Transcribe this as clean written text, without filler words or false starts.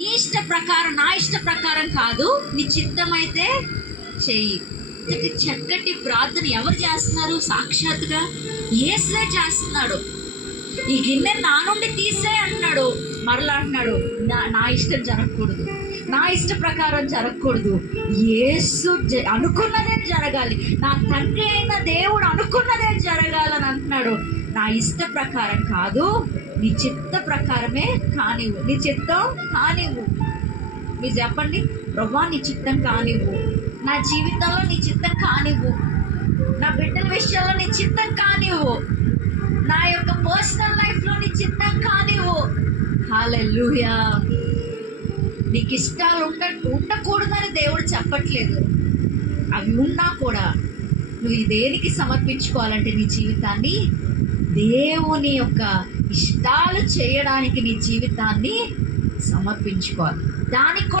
నీ ఇష్ట ప్రకారం, నా ఇష్ట ప్రకారం కాదు, నీ చిత్తమైతే చెయ్యి. చక్కటి ప్రార్థన ఎవరు చేస్తున్నారు? సాక్షాత్తుగా యేసే చేస్తున్నాడు. ఈ గిన్నె నా నుండి తీసే అంటున్నాడు. మరలా అంటున్నాడు, నా ఇష్టం జరగకూడదు, నా ఇష్ట ప్రకారం జరగకూడదు, యేసు అనుకున్నదే జరగాలి, నా తండ్రి అయిన దేవుడు అనుకున్నదే జరగాలని అంటున్నాడు. నా ఇష్ట ప్రకారం కాదు, నీ చిత్త ప్రకారమే కానివ్వు, నీ చిత్తం కానివ్వు. మీరు చెప్పండి, ప్రభువా నీ చిత్తం కానివ్వు, నా జీవితంలో నీ చిత్తం కానివ్వు, నా బిడ్డల విషయంలో నీ చిత్తం కానివ్వు, నా యొక్క పర్సనల్ లైఫ్లో నీ చిత్తం కానివ్వు. హల్లెలూయా. నీకు ఇష్టాలు ఉండకూడదని దేవుడు చెప్పట్లేదు. అవి ఉన్నా కూడా నువ్వు దేనికి సమర్పించుకోవాలంటే నీ జీవితాన్ని దేవుని యొక్క ఇష్టాలు చేయడానికి నీ జీవితాన్ని సమర్పించుకోవాలి. దానికి